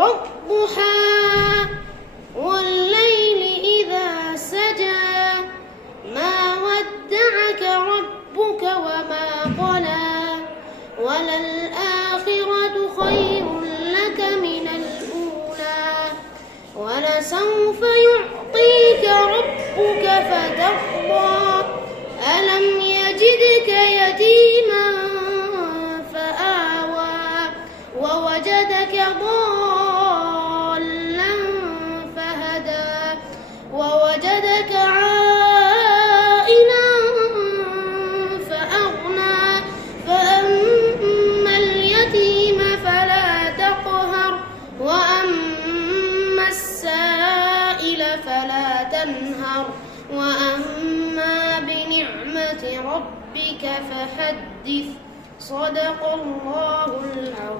والضحى والليل إذا سجى ما ودعك ربك وما قلى وللآخرة خير لك من الأولى ولسوف يعطيك ربك فترضى ألم يجدك يتيما فآوى ووجدك ضالا فهدى ووجدك عائلا فأغنى فأما اليتيم فلا تقهر وأما السائل فلا تنهر وأما بنعمة ربك فحدث صدق الله العظيم.